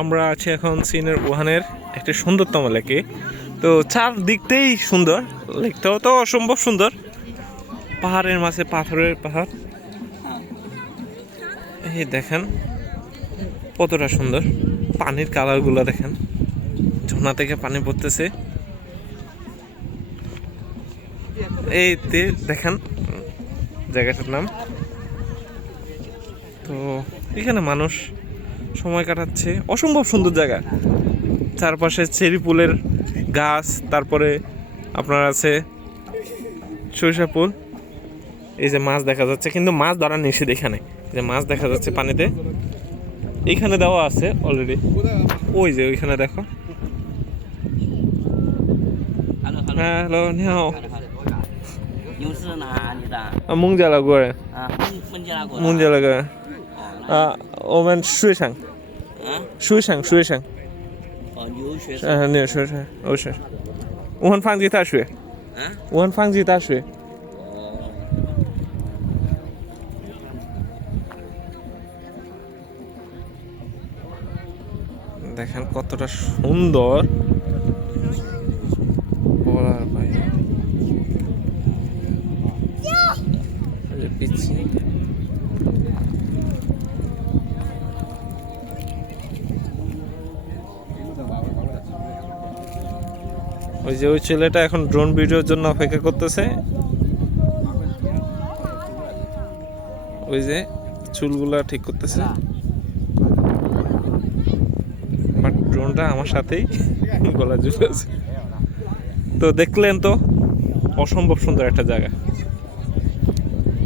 আমরা আছি এখন চীনের উহানের একটি সুন্দরতম লেকে। তো চারদিকতেই সুন্দর, লেকটাও তো অসম্ভব সুন্দর। পাহাড়ের মাঝে পাথরের পাহাড়। এই দেখেন, কতটা সুন্দর। পানির কালারগুলো দেখেন, ঝর্ণা থেকে পানি পড়তেছে। এই তে দেখেন, জায়গাটার নাম। তো এখানে মানুষ সময় কাটাচ্ছে। অসম্ভব সুন্দর জায়গা। চারপাশে চেরি ফুলের গাছ তারপরে আপনার আছে সরিষা ফুল। এই যে মাছ দেখা যাচ্ছে কিন্তু মাছ ধরা নিষেধ এখানে। যে মাছ দেখা যাচ্ছে পানিতে। এখানে দেওয়া আছে অলরেডি ওই যে ওইখানে দেখো। হ্যাঁ হ্যালো নিহ মুং জ্বালা 啊，孟孟加拉国的。 মং জালা গোরে 哦，那 আ ওমেন সুই সাং 啊， সুই সাং সুই সাং 哦，留学生。 হ্যাঁ নে সুই সাং ও সুই উহান ফাংজি তা সুই 啊？ উহান ফাংজি তা সুই 哦， দেখেন কতটা সুন্দর ওই যে ওই ছেলেটা এখন ড্রোন ভিডিওর জন্য অপেক্ষা করতেছে। ওই যে চুলগুলা ঠিক করতেছে। বাট ড্রোনটা আমার সাথেই গলা ঝুলে আছে তো দেখলেন তো, অসম্ভব সুন্দর একটা জায়গা।